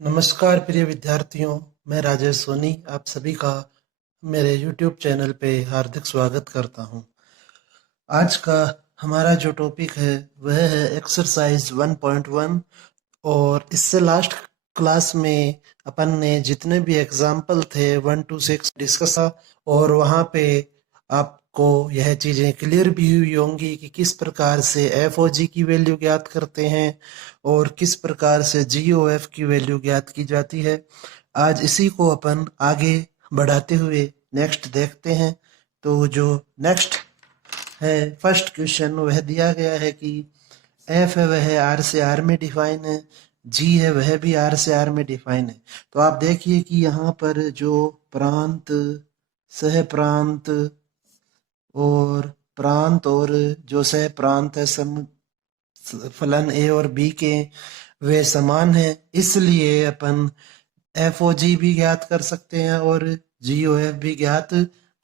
नमस्कार प्रिय विद्यार्थियों, मैं राजेश सोनी आप सभी का मेरे YouTube चैनल पे हार्दिक स्वागत करता हूँ। आज का हमारा जो टॉपिक है वह है एक्सरसाइज 1.1 और इससे लास्ट क्लास में अपन ने जितने भी एग्जाम्पल थे 1 to 6 डिस्कस और वहाँ पे आपको यह चीज़ें क्लियर भी हुई होंगी कि किस प्रकार से एफ ओ जी की वैल्यू ज्ञात करते हैं और किस प्रकार से जी ओ एफ की वैल्यू ज्ञात की जाती है। आज इसी को अपन आगे बढ़ाते हुए नेक्स्ट देखते हैं। तो जो नेक्स्ट है फर्स्ट क्वेश्चन वह दिया गया है कि एफ है वह आर से आर में डिफाइन है, जी है वह भी आर से आर में डिफाइन है। तो आप देखिए कि यहाँ पर जो प्रांत, सह प्रांत और प्रांत और जो सह प्रांत है सम फलन ए और बी के वे समान हैं, इसलिए अपन एफ ओ जी भी ज्ञात कर सकते हैं और जी ओ एफ भी ज्ञात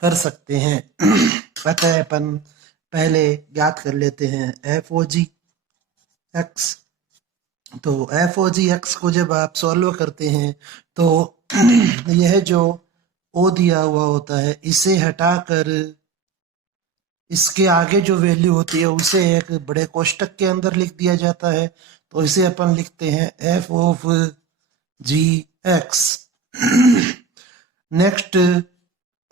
कर सकते हैं। अतः अपन पहले ज्ञात कर लेते हैं एफ ओ जी एक्स। तो एफ ओ जी एक्स को जब आप सॉल्व करते हैं तो यह जो ओ दिया हुआ होता है इसे हटाकर इसके आगे जो वैल्यू होती है उसे एक बड़े कोष्टक के अंदर लिख दिया जाता है। तो इसे अपन लिखते हैं F of ji X. Next,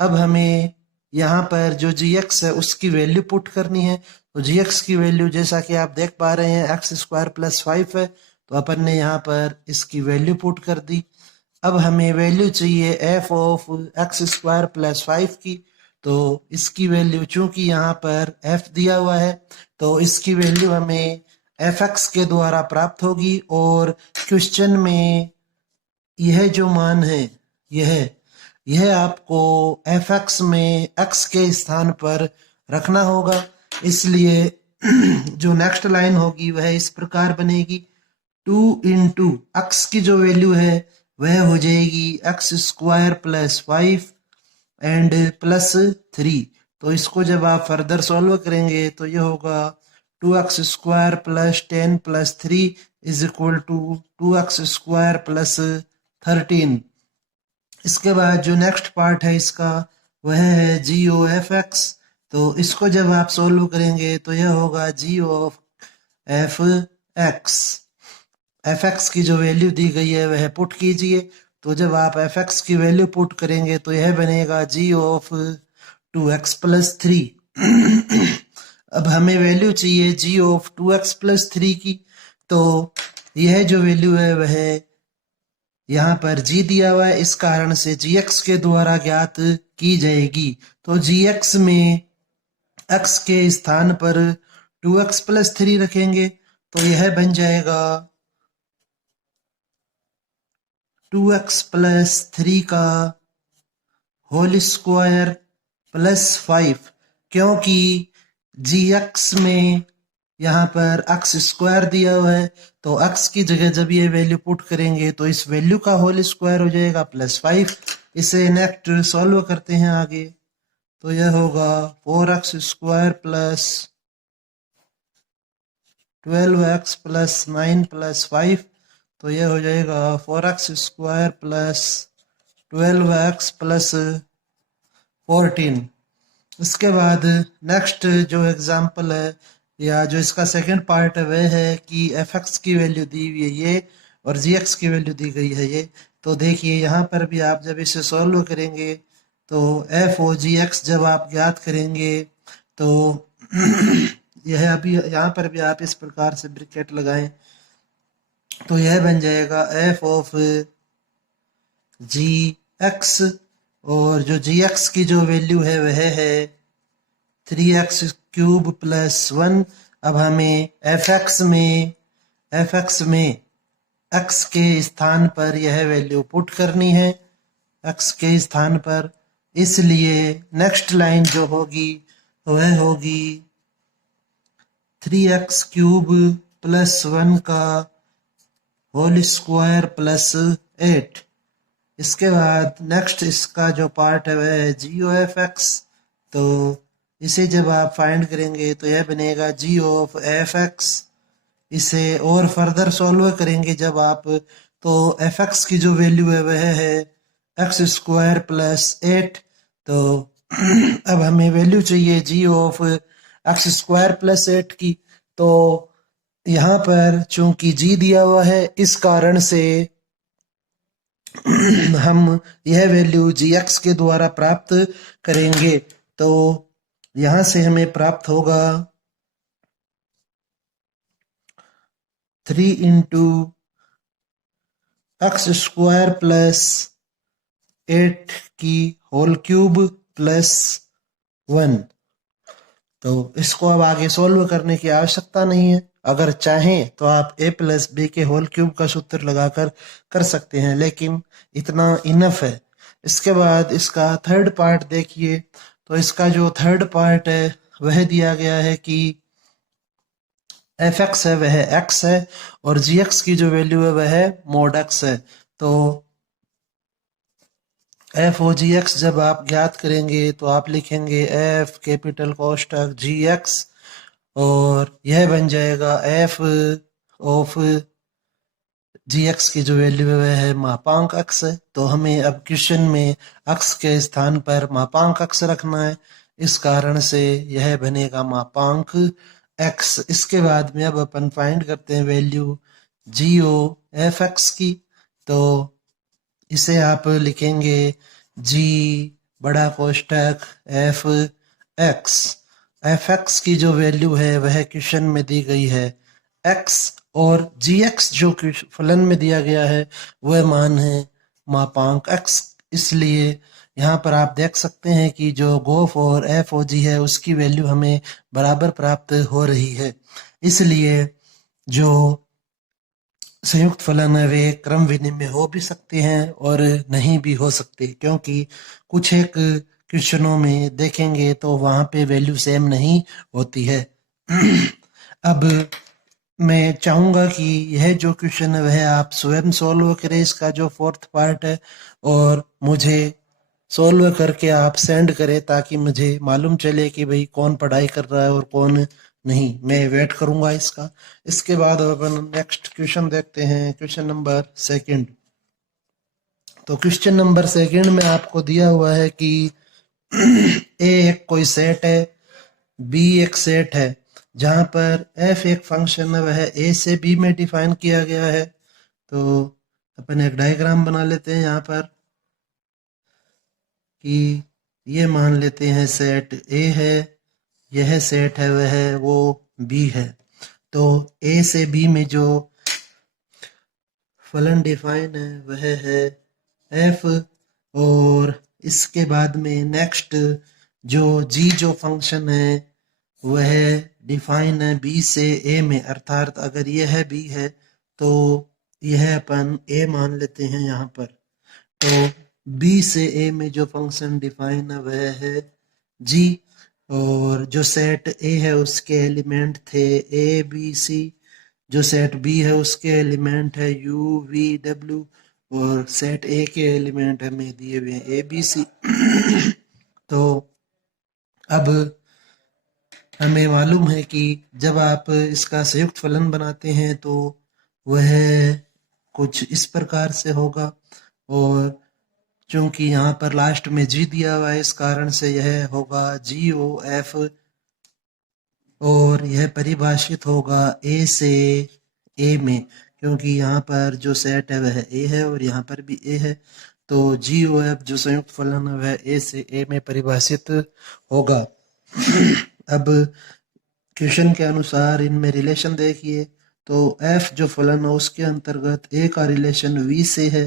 अब हमें यहाँ पर जो जी एक्स है उसकी वैल्यू पुट करनी है। तो जी एक्स की वैल्यू जैसा कि आप देख पा रहे हैं एक्स स्क्वायर प्लस 5 है, तो अपन ने यहाँ पर इसकी वैल्यू पुट कर दी। अब हमें वैल्यू चाहिए F of x square plus 5 की। तो इसकी वैल्यू चूंकि यहाँ पर एफ दिया हुआ है तो इसकी वैल्यू हमें एफ एक्स के द्वारा प्राप्त होगी और क्वेश्चन में यह जो मान है यह आपको एफ एक्स में एक्स के स्थान पर रखना होगा। इसलिए जो नेक्स्ट लाइन होगी वह इस प्रकार बनेगी, 2 इंटू एक्स की जो वैल्यू है वह हो जाएगी x square plus 5 and plus 3। तो इसको जब आप फर्दर सॉल्व करेंगे तो ये होगा 2x square plus 10 plus 3 is equal to 2x square plus 13। इसके बाद जो नेक्स्ट पार्ट है इसका वह है जी ओ एफ एक्स। तो इसको जब आप सोल्व करेंगे तो यह होगा g of f x. F x की जो वैल्यू दी गई है वह पुट कीजिए। तो जब आप एफ एक्स की वैल्यू पुट करेंगे तो यह बनेगा जी ऑफ 2x प्लस 3। अब हमें वैल्यू चाहिए जी ऑफ 2x प्लस 3 की। तो यह जो वैल्यू है वह यहाँ पर g दिया हुआ है, इस कारण से gx के द्वारा ज्ञात की जाएगी। तो gx में x के स्थान पर 2x प्लस 3 रखेंगे तो यह बन जाएगा 2x प्लस 3 का होल स्क्वायर प्लस 5, क्योंकि gx में यहाँ पर x स्क्वायर दिया हुआ है तो x की जगह जब ये वैल्यू पुट करेंगे तो इस वैल्यू का होल स्क्वायर हो जाएगा प्लस 5। इसे नेक्स्ट सॉल्व करते हैं आगे। तो यह होगा 4x square plus 12x plus 9 plus 5। तो यह हो जाएगा 4x square plus 12x plus 14। इसके बाद नेक्स्ट जो एग्जाम्पल है या जो इसका सेकंड पार्ट है वह है कि एफ एक्स की वैल्यू दी हुई है ये और जी एक्स की वैल्यू दी गई है ये। तो देखिए यहाँ पर भी आप जब इसे सॉल्व करेंगे तो एफ ओ जी एक्स जब आप ज्ञात करेंगे तो यह अभी यहाँ पर भी आप इस प्रकार से ब्रैकेट लगाएं तो यह बन जाएगा एफ ऑफ जी एक्स और जो जी एक्स की जो वैल्यू है वह है 3x क्यूब प्लस 1। अब हमें एफ एक्स में x के स्थान पर यह वैल्यू पुट करनी है x के स्थान पर। इसलिए नेक्स्ट लाइन जो होगी वह होगी 3x क्यूब प्लस 1 का होल स्क्वायर प्लस 8। इसके बाद नेक्स्ट इसका जो पार्ट है वह है जी ओ एफ एक्स। तो इसे जब आप फाइंड करेंगे तो यह बनेगा जी ऑफ एफ एक्स। इसे और फर्दर सॉल्व करेंगे जब आप तो एफ एक्स की जो वैल्यू है वह है एक्स स्क्वायर प्लस 8। तो अब हमें वैल्यू चाहिए जी ऑफ एक्स स्क्वायर प्लस 8 की। तो यहाँ पर चूंकि जी दिया हुआ है इस कारण से हम यह वैल्यू जी एक्स के द्वारा प्राप्त करेंगे। तो यहाँ से हमें प्राप्त होगा 3 इंटू एक्स स्क्वायर प्लस 8 की होल क्यूब प्लस 1। तो इसको अब आगे सोल्व करने की आवश्यकता नहीं है। अगर चाहें तो आप a प्लस बी के होल क्यूब का सूत्र लगाकर कर सकते हैं, लेकिन इतना इनफ है। इसके बाद इसका थर्ड पार्ट देखिए। तो इसका जो थर्ड पार्ट है वह दिया गया है कि एफ एक्स है वह एक्स है और जी एक्स की जो वैल्यू है वह मोड एक्स है। तो एफ ओ जी एक्स जब आप ज्ञात करेंगे तो आप लिखेंगे एफ कैपिटल कोष्टक जी एक्स और यह बन जाएगा एफ ऑफ जी एक्स की जो वैल्यू है वह है मापांक अक्स है। तो हमें अब क्वेश्चन में अक्स के स्थान पर मापांक अक्स रखना है, इस कारण से यह बनेगा मापांक एक्स। इसके बाद में अब अपन फाइंड करते हैं वैल्यू जी ओ एफ एक्स की। तो इसे आप लिखेंगे जी बड़ा कोष्टक एफ एक्स। एफ एक्स की जो वैल्यू है वह क्वेश्चन में दी गई है एक्स और जी एक्स जो फलन में दिया गया है वह मान है मापांक एक्स। इसलिए यहाँ पर आप देख सकते हैं कि जो गोफ और एफ ओ जी है उसकी वैल्यू हमें बराबर प्राप्त हो रही है। इसलिए जो संयुक्त फलन है वे क्रम विनिमय हो भी सकते हैं और नहीं भी हो सकते, क्योंकि कुछ एक क्वेश्चनों में देखेंगे तो वहाँ पे वैल्यू सेम नहीं होती है। अब मैं चाहूँगा कि यह जो क्वेश्चन है वह आप स्वयं सॉल्व करें, इसका जो फोर्थ पार्ट है, और मुझे सॉल्व करके आप सेंड करें ताकि मुझे मालूम चले कि भाई कौन पढ़ाई कर रहा है और कौन नहीं। मैं वेट करूंगा इसका। इसके बाद अपन नेक्स्ट क्वेश्चन देखते हैं, क्वेश्चन नंबर सेकंड। तो क्वेश्चन नंबर सेकंड में आपको दिया हुआ है कि ए एक कोई सेट है, बी एक सेट है, जहां पर एफ एक फंक्शन है वह ए से बी में डिफाइन किया गया है। तो अपन एक डायग्राम बना लेते हैं यहाँ पर कि ये मान लेते हैं सेट ए है, यह सेट है वह वो बी है। तो ए से बी में जो फलन डिफाइन है वह है एफ, और इसके बाद में नेक्स्ट जो जी जो फंक्शन है वह डिफाइन है बी से ए में, अर्थात अगर यह है बी है तो यह अपन ए मान लेते हैं यहाँ पर। तो बी से ए में जो फंक्शन डिफाइन है वह है जी, और जो सेट ए है उसके एलिमेंट थे ए बी सी, जो सेट बी है उसके एलिमेंट है यू वी डब्ल्यू, और सेट ए के एलिमेंट हमें दिए हुए हैं ए बी सी। तो अब हमें मालूम है कि जब आप इसका संयुक्त फलन बनाते हैं तो वह कुछ इस प्रकार से होगा, और चूंकि यहाँ पर लास्ट में जी दिया हुआ है इस कारण से यह होगा जी ओ एफ, और यह परिभाषित होगा ए से ए में, क्योंकि यहाँ पर जो सेट है वह ए है और यहाँ पर भी ए है। तो जी ओ एफ जो संयुक्त फलन है वह ए से ए में परिभाषित होगा। अब क्वेश्चन के अनुसार इनमें रिलेशन देखिए। तो एफ जो फलन है उसके अंतर्गत ए का रिलेशन वी से है,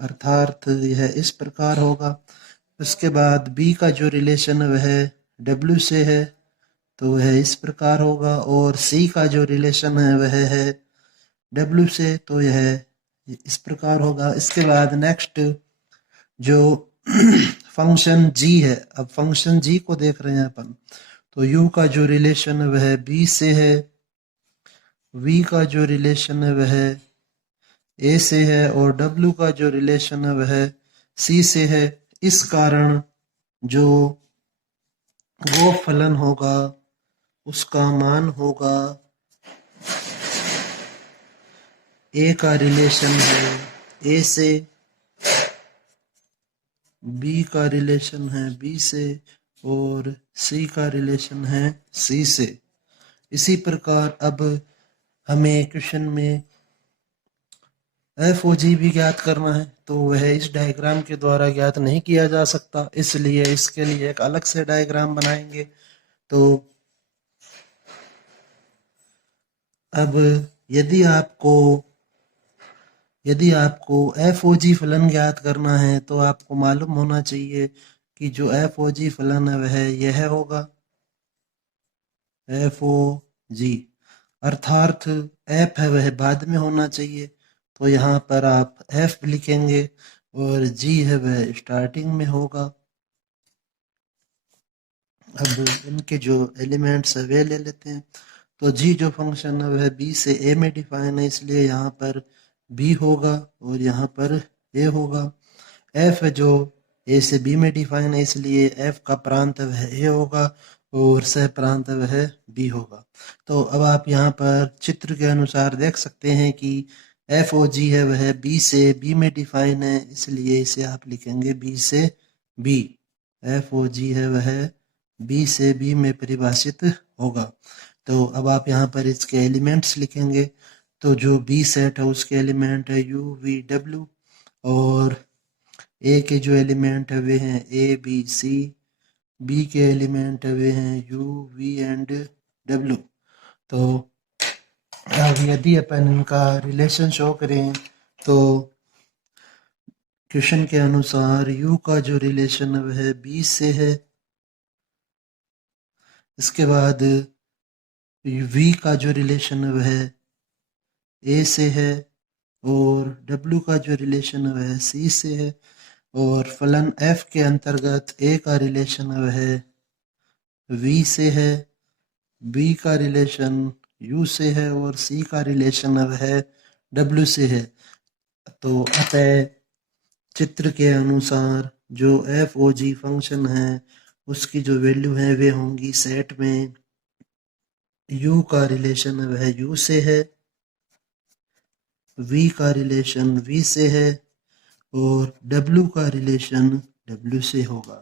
अर्थात यह इस प्रकार होगा। उसके बाद बी का जो रिलेशन है वह डब्ल्यू से है, तो वह इस प्रकार होगा, और सी का जो रिलेशन है वह है डब्ल्यू से, तो यह इस प्रकार होगा। इसके बाद नेक्स्ट जो फंक्शन जी है, अब फंक्शन जी को देख रहे हैं अपन। तो यू का जो रिलेशन है वह बी से है, वी का जो रिलेशन है वह ए से है, और डब्ल्यू का जो रिलेशन है वह सी से है। इस कारण जो वो फलन होगा उसका मान होगा ए का रिलेशन है ए से बी का रिलेशन है बी से और सी का रिलेशन है सी से। इसी प्रकार अब हमें क्वेश्चन में एफ ओ जी भी ज्ञात करना है, तो वह इस डायग्राम के द्वारा ज्ञात नहीं किया जा सकता, इसलिए इसके लिए एक अलग से डायग्राम बनाएंगे। तो अब यदि आपको एफ ओ जी फलन ज्ञात करना है तो आपको मालूम होना चाहिए कि जो एफ ओ जी फलन है वह यह होगा एफ ओ जी, अर्थात एफ है वह बाद में होना चाहिए, तो यहाँ पर आप एफ लिखेंगे और जी है वह स्टार्टिंग में होगा। अब इनके जो एलिमेंट्स है वे ले लेते हैं। तो जी जो फंक्शन है वह बी से ए में डिफाइन है, इसलिए यहाँ पर बी होगा और यहाँ पर ए होगा। एफ है जो ए से बी में डिफाइन है, इसलिए एफ का प्रांत वह ए होगा और सह प्रांत वह बी होगा। तो अब आप यहाँ पर चित्र के अनुसार देख सकते हैं कि एफ ओ जी है वह बी से बी में डिफाइन है, इसलिए इसे आप लिखेंगे बी से बी। एफ ओ जी है वह बी से बी में परिभाषित होगा। तो अब आप यहाँ पर इसके एलिमेंट्स लिखेंगे, तो जो बी सेट है उसके एलिमेंट है यू वी डब्ल्यू और ए के जो एलिमेंट है वे हैं ए बी सी, बी के एलिमेंट है वे हैं यू वी एंड डब्ल्यू। तो अब यदि अपन इनका रिलेशन शो करें तो क्वेश्चन के अनुसार यू का जो रिलेशन है वह बी से है, इसके बाद वी का जो रिलेशन है वह ए से है और डब्ल्यू का जो रिलेशन है वह सी से है और फलन एफ के अंतर्गत ए का रिलेशन है वह वी से है, बी का रिलेशन यू से है और सी का रिलेशन है वह डब्ल्यू से है। तो अतः चित्र के अनुसार जो एफ ओ जी फंक्शन है उसकी जो वैल्यू है वे होंगी सेट में यू का रिलेशन है वह यू से है, वी का रिलेशन वी से है और डब्ल्यू का रिलेशन डब्ल्यू से होगा।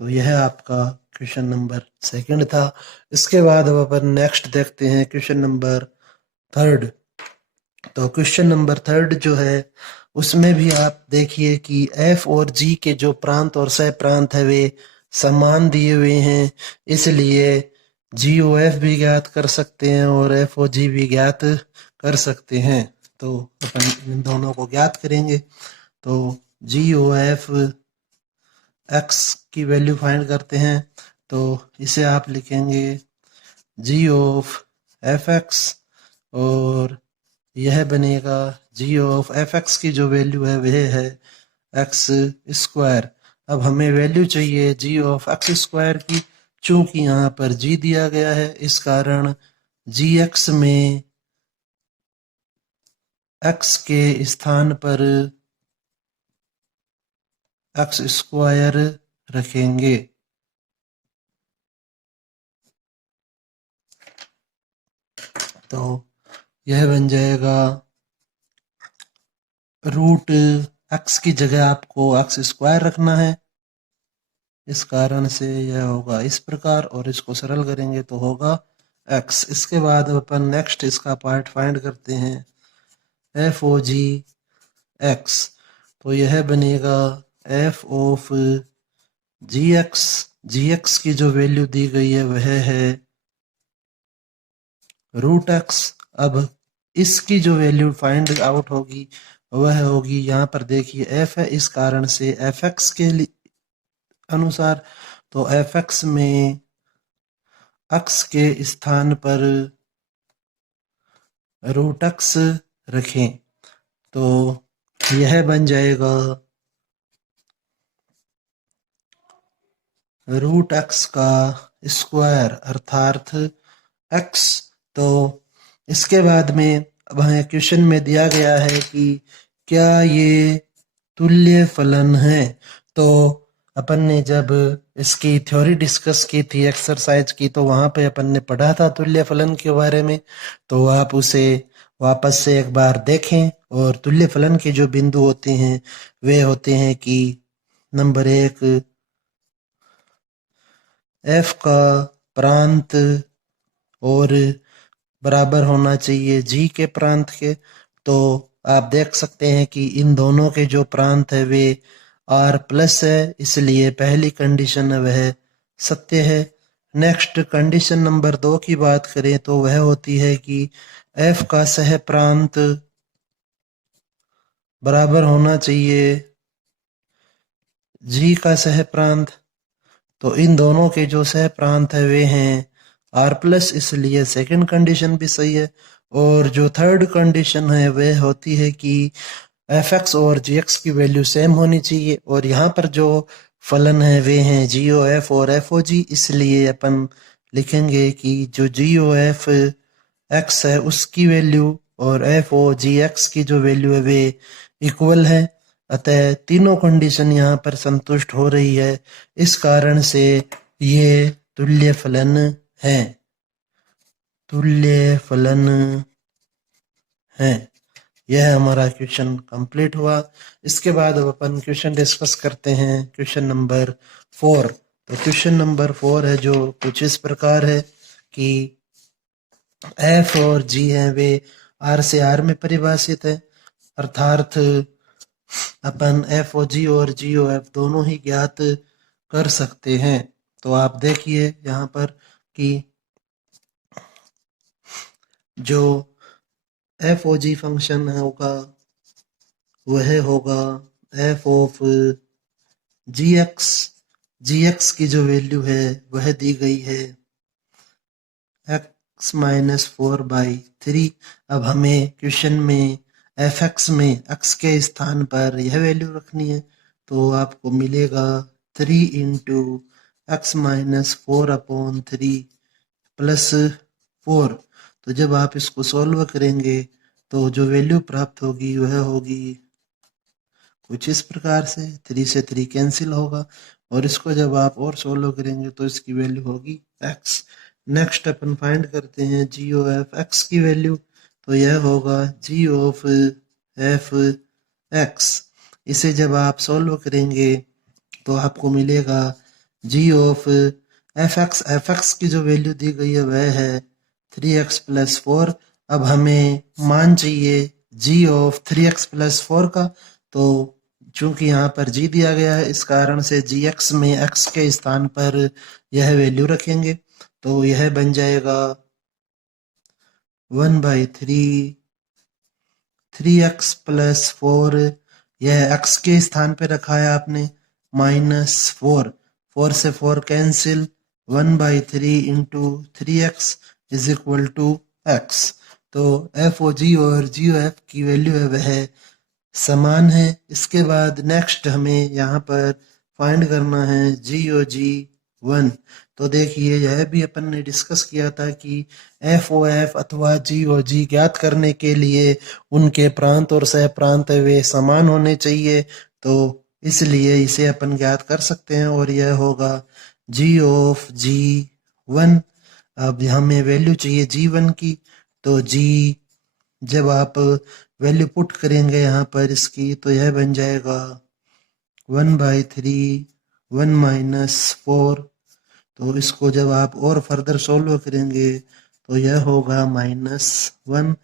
तो यह आपका क्वेश्चन नंबर सेकंड था। इसके बाद अब अपन नेक्स्ट देखते हैं क्वेश्चन नंबर थर्ड। तो क्वेश्चन नंबर थर्ड जो है उसमें भी आप देखिए कि एफ और जी के जो प्रांत और सह प्रांत है वे समान दिए हुए हैं, इसलिए जी ओ एफ भी ज्ञात कर सकते हैं और एफ ओ जी भी ज्ञात कर सकते हैं। तो अपन इन दोनों को ज्ञात करेंगे। तो जी ओ एफ एक्स की वैल्यू फाइंड करते हैं, तो इसे आप लिखेंगे जी ऑफ एफ एक्स और यह बनेगा जी ऑफ एफ एक्स की जो वैल्यू है वह है एक्स स्क्वायर। अब हमें वैल्यू चाहिए जी ऑफ एक्स स्क्वायर की, चूंकि यहाँ पर जी दिया गया है इस कारण जी एक्स में एक्स के स्थान पर एक्स स्क्वायर रखेंगे। तो यह बन जाएगा रूट एक्स की जगह आपको एक्स स्क्वायर रखना है, इस कारण से यह होगा इस प्रकार और इसको सरल करेंगे तो होगा एक्स। इसके बाद अपन नेक्स्ट इसका पार्ट फाइंड करते हैं एफ ओ जी एक्स। तो यह बनेगा एफ ऑफ जी एक्स की जो वैल्यू दी गई है वह है रूट एक्स। अब इसकी जो वैल्यू फाइंड आउट होगी वह होगी, यहाँ पर देखिए एफ है इस कारण से एफ एक्स के अनुसार, तो एफ एक्स में एक्स के स्थान पर रूट एक्स रखें, तो यह बन जाएगा रूट एक्स का स्क्वायर अर्थात एक्स। तो इसके बाद में अब हमें क्वेश्चन में दिया गया है कि क्या ये तुल्य फलन है। तो अपन ने जब इसकी थ्योरी डिस्कस की थी एक्सरसाइज की, तो वहां पे अपन ने पढ़ा था तुल्य फलन के बारे में, तो आप उसे वापस से एक बार देखें और तुल्य फलन के जो बिंदु होते हैं वे होते हैं कि नंबर 1 एफ का प्रांत और बराबर होना चाहिए जी के प्रांत के। तो आप देख सकते हैं कि इन दोनों के जो प्रांत है वे आर प्लस है, इसलिए पहली कंडीशन वह सत्य है। नेक्स्ट कंडीशन नंबर 2 की बात करें तो वह होती है कि एफ का सह प्रांत बराबर होना चाहिए जी का सह प्रांत। तो इन दोनों के जो सह प्रांत है वे हैं आर प्लस, इसलिए सेकंड कंडीशन भी सही है। और जो थर्ड कंडीशन है वह होती है कि एफ एक्स और जी एक्स की वैल्यू सेम होनी चाहिए, और यहाँ पर जो फलन है वे हैं जी ओ एफ और एफ ओ जी, इसलिए अपन लिखेंगे कि जो जी ओ एफ एक्स है उसकी वैल्यू और एफ ओ जी एक्स की जो वैल्यू है वे इक्वल है। अतः तीनों कंडीशन यहाँ पर संतुष्ट हो रही है, इस कारण से ये तुल्य फलन है, तुल्य फलन है। यह हमारा क्वेश्चन कंप्लीट हुआ। इसके बाद अब अपन क्वेश्चन डिस्कस करते हैं, क्वेश्चन नंबर 4। तो क्वेश्चन नंबर 4 है जो कुछ इस प्रकार है कि एफ और जी हैं वे आर से आर में परिभाषित है, अर्थात अपन एफ ओ जी और जी ओ एफ दोनों ही ज्ञात कर सकते हैं। तो आप देखिए यहाँ पर कि जो एफ ओ जी फंक्शन होगा वह होगा एफ ऑफ जी एक्स की जो वैल्यू है वह दी गई है एक्स माइनस 4/3। अब हमें क्वेश्चन में एफ एक्स में एक्स के स्थान पर यह वैल्यू रखनी है, तो आपको मिलेगा 3 इंटू एक्स माइनस 4/3 प्लस 4। तो जब आप इसको सॉल्व करेंगे तो जो वैल्यू प्राप्त होगी वह होगी कुछ इस प्रकार से, 3 से 3 कैंसिल होगा, और इसको जब आप और सोल्व करेंगे तो इसकी वैल्यू होगी x। नेक्स्ट अपन फाइंड करते हैं जी ओ एफ एक्स की वैल्यू, तो यह होगा जी ऑफ एफ एक्स। इसे जब आप सॉल्व करेंगे तो आपको मिलेगा जी ऑफ एफ एक्स की जो वैल्यू दी गई है वह है 3x प्लस 4। अब हमें मान चाहिए जी ऑफ 3x प्लस 4 का, तो चूंकि यहाँ पर जी दिया गया है इस कारण से जी एक्स में एक्स के स्थान पर यह वैल्यू रखेंगे, तो यह बन जाएगा 1/3 3x प्लस 4, यह x के स्थान पे रखा है आपने, माइनस 4, 4 से 4 cancel, 1/3 into 3x is equal to x। तो एफ ओ जी और जी ओ एफ की वैल्यू है वह समान है। इसके बाद नेक्स्ट हमें यहाँ पर फाइंड करना है जी ओ जी 1। तो देखिए यह भी अपन ने डिस्कस किया था कि एफ ओ एफ अथवा जी ओ जी ज्ञात करने के लिए उनके प्रांत और सह प्रांत वे समान होने चाहिए, तो इसलिए इसे अपन ज्ञात कर सकते हैं, और यह होगा जी ऑफ जी 1। अब हमें वैल्यू चाहिए जी 1 की, तो जी जब आप वैल्यू पुट करेंगे यहाँ पर इसकी तो यह बन जाएगा 1/3 1 माइनस 4। तो इसको जब आप और फर्दर सोल्व करेंगे तो यह होगा -1।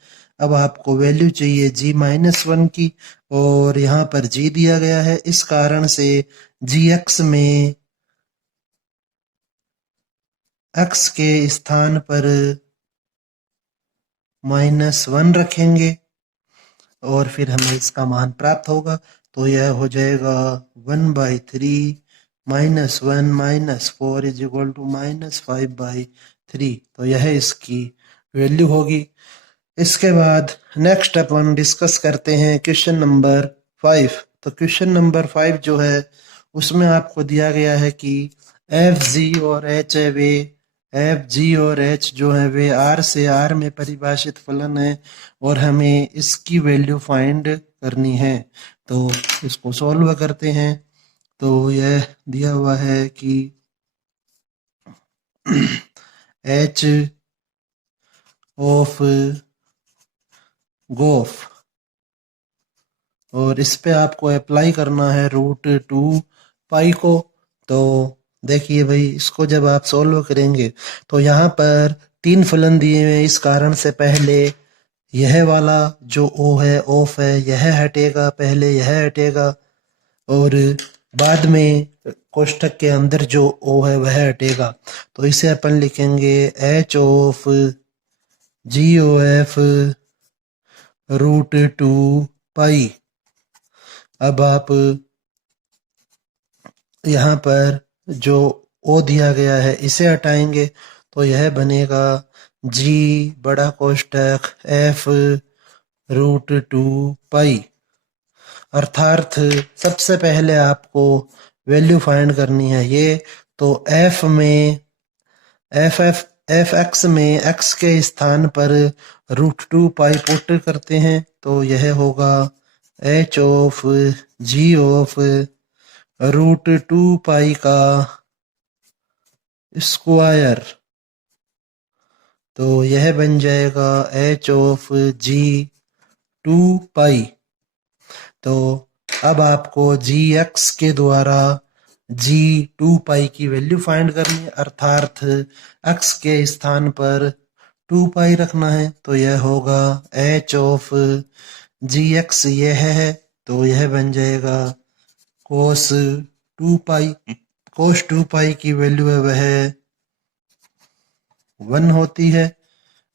अब आपको वैल्यू चाहिए जी -1 की, और यहाँ पर जी दिया गया है, इस कारण से जी एक्स में एक्स के स्थान पर -1 रखेंगे और फिर हमें इसका मान प्राप्त होगा, तो यह हो जाएगा 1/3 -1 -4 इज इक्वल टू -5/3। तो यह इसकी वैल्यू होगी। इसके बाद नेक्स्ट अपन डिस्कस करते हैं क्वेश्चन नंबर 5। तो क्वेश्चन नंबर 5 जो है उसमें आपको दिया गया है कि एफ जी और एच है वे, एफ जी और एच जो है वे आर से आर में परिभाषित फलन है, और हमें इसकी वैल्यू फाइंड करनी है। तो इसको सॉल्व करते हैं। तो यह दिया हुआ है कि एच ऑफ गोफ, और इस पे आपको अप्लाई करना है √2 पाई को। तो देखिए भाई, इसको जब आप सॉल्व करेंगे तो यहाँ पर 3 फलन दिए हुए हैं, इस कारण से पहले यह वाला जो ओ है, ऑफ है, यह हटेगा, पहले यह हटेगा, और बाद में कोष्ठक के अंदर जो ओ है वह हटेगा। तो इसे अपन लिखेंगे H(GOF) √2 पाई। अब आप यहाँ पर जो ओ दिया गया है इसे हटाएंगे तो यह बनेगा G बड़ा कोष्ठक F √2 पाई। अर्थात सबसे पहले आपको वैल्यू फाइंड करनी है ये, तो एफ एक्स में एक्स के स्थान पर √2 पाई पुट करते हैं तो यह होगा H(G)(of) √2 पाई का स्क्वायर। तो यह बन जाएगा H(G)(2 पाई)। तो अब आपको Gx के द्वारा G(2 पाई) की वैल्यू फाइंड करनी है, अर्थात x के स्थान पर 2 पाई रखना है। तो यह होगा H(Gx) यह है, तो यह बन जाएगा cos 2 पाई। cos 2 पाई की वैल्यू है वह 1 होती है,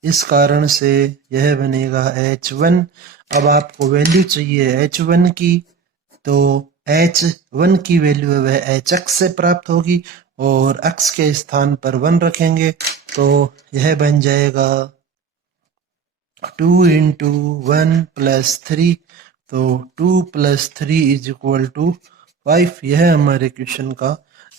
इस कारण से यह बनेगा H1। अब आपको वैल्यू चाहिए H1 की, तो H1 की वैल्यू है वह Hx से प्राप्त होगी, और x के स्थान पर 1 रखेंगे तो यह बन जाएगा 2 × 1 + 3। तो 2 + 3 = 5। यह हमारे क्वेश्चन का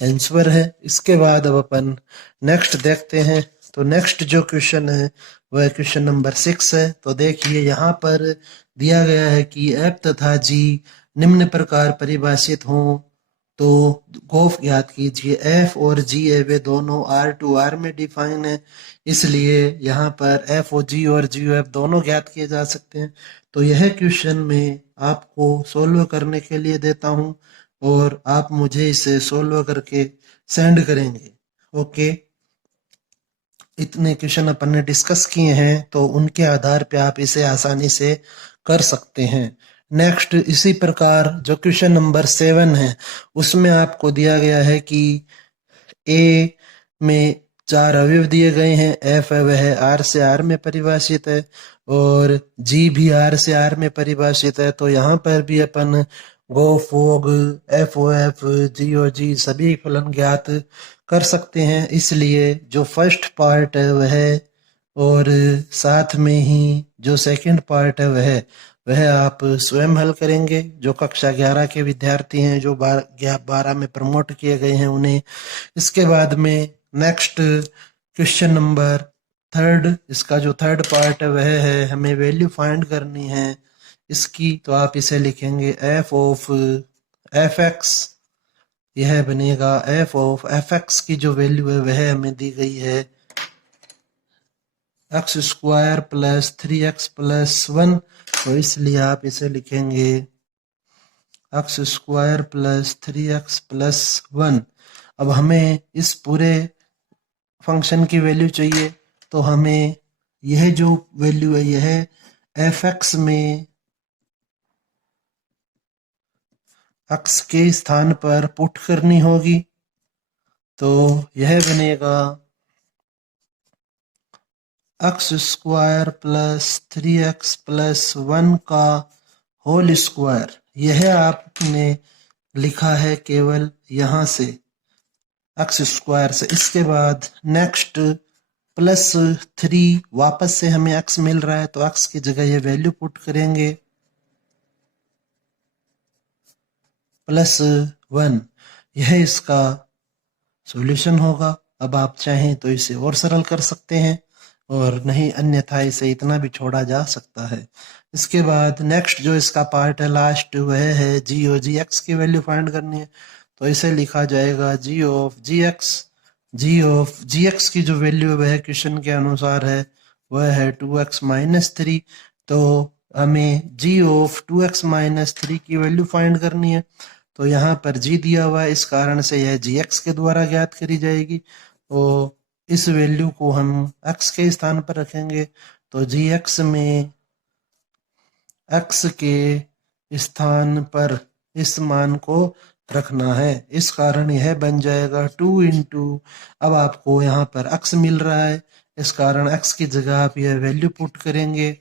आंसर है। इसके बाद अब अपन नेक्स्ट देखते हैं। तो नेक्स्ट जो क्वेश्चन है वह क्वेश्चन नंबर 6 है। तो देखिए यहाँ पर दिया गया है कि एफ तथा जी निम्न प्रकार परिभाषित हों तो गोफ ज्ञात कीजिए। एफ और जी है वे दोनों R2R में डिफाइन है, इसलिए यहाँ पर एफ ओ जी और जी ओ एफ दोनों ज्ञात किए जा सकते हैं। तो यह क्वेश्चन मैं आपको सोल्व करने के लिए देता हूँ और आप मुझे इसे सोल्व करके सेंड करेंगे। ओके, इतने क्वेश्चन अपन ने डिस्कस किए हैं तो उनके आधार पे आप इसे आसानी से कर सकते हैं। नेक्स्ट इसी प्रकार जो क्वेश्चन नंबर 7 है उसमें आपको दिया गया है कि ए में 4 अवयव दिए गए हैं, एफ है वह आर से आर में परिभाषित है और जी भी आर से आर में परिभाषित है। तो यहाँ पर भी अपन गो fog f o f g o g सभी फलन ज्ञात कर सकते हैं, इसलिए जो फर्स्ट पार्ट है वह, और साथ में ही जो सेकंड पार्ट है वह आप स्वयं हल करेंगे। जो कक्षा 11 के विद्यार्थी हैं जो 12 में प्रमोट किए गए हैं उन्हें। इसके बाद में नेक्स्ट क्वेश्चन नंबर 3, इसका जो थर्ड पार्ट है वह है हमें वैल्यू फाइंड करनी है इसकी। तो आप इसे लिखेंगे एफ ऑफ एफ एक्स। यह बनेगा एफ ऑफ एफ एक्स की जो वैल्यू है वह हमें दी गई है x² + 3x + 1। तो इसलिए आप इसे लिखेंगे x² + 3x + 1। अब हमें इस पूरे फंक्शन की वैल्यू चाहिए, तो हमें यह जो वैल्यू है यह एफ एक्स में x के स्थान पर पुट करनी होगी। तो यह बनेगा x² + 3x + 1 का होल स्क्वायर। यह आपने लिखा है केवल यहाँ से x² से। इसके बाद नेक्स्ट +3 वापस से हमें x मिल रहा है तो x की जगह ये वैल्यू पुट करेंगे +1। यह इसका सॉल्यूशन होगा। अब आप चाहें तो इसे और सरल कर सकते हैं और नहीं अन्यथा इसे इतना भी छोड़ा जा सकता है। इसके बाद नेक्स्ट जो इसका पार्ट है लास्ट वह है जी ओ जी एक्स की वैल्यू फाइंड करनी है। तो इसे लिखा जाएगा g of ji x. G of ji x की जो वैल्यू है वह क्वेश्चन के अनुसार है वह है 2x - 3। तो हमें g ऑफ 2x माइनस 3 की वैल्यू फाइंड करनी है। तो यहाँ पर g दिया हुआ है, इस कारण से यह gx के द्वारा ज्ञात करी जाएगी और इस वैल्यू को हम x के स्थान पर रखेंगे। तो gx में x के स्थान पर इस मान को रखना है, इस कारण यह बन जाएगा 2 इंटू, अब आपको यहाँ पर x मिल रहा है, इस कारण x की जगह आप यह वैल्यू पुट करेंगे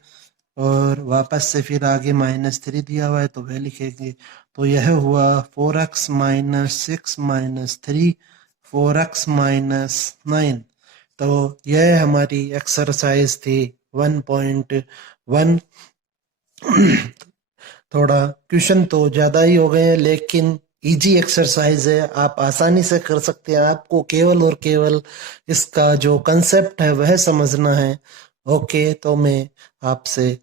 और वापस से फिर आगे -3 दिया हुआ है तो वह लिखेंगे। तो यह हुआ 4x minus 6 minus 3 4x minus 9। तो यह हमारी एक्सरसाइज थी 1.1। थोड़ा क्वेश्चन तो ज़्यादा ही हो गए हैं लेकिन इजी एक्सरसाइज है, आप आसानी से कर सकते हैं। आपको केवल और केवल इसका जो कंसेप्ट है वह समझना है। ओके, तो मैं आपसे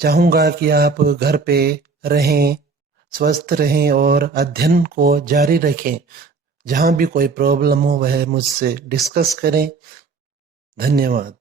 चाहूँगा कि आप घर पे रहें, स्वस्थ रहें और अध्ययन को जारी रखें। जहाँ भी कोई प्रॉब्लम हो वह मुझसे डिस्कस करें। धन्यवाद।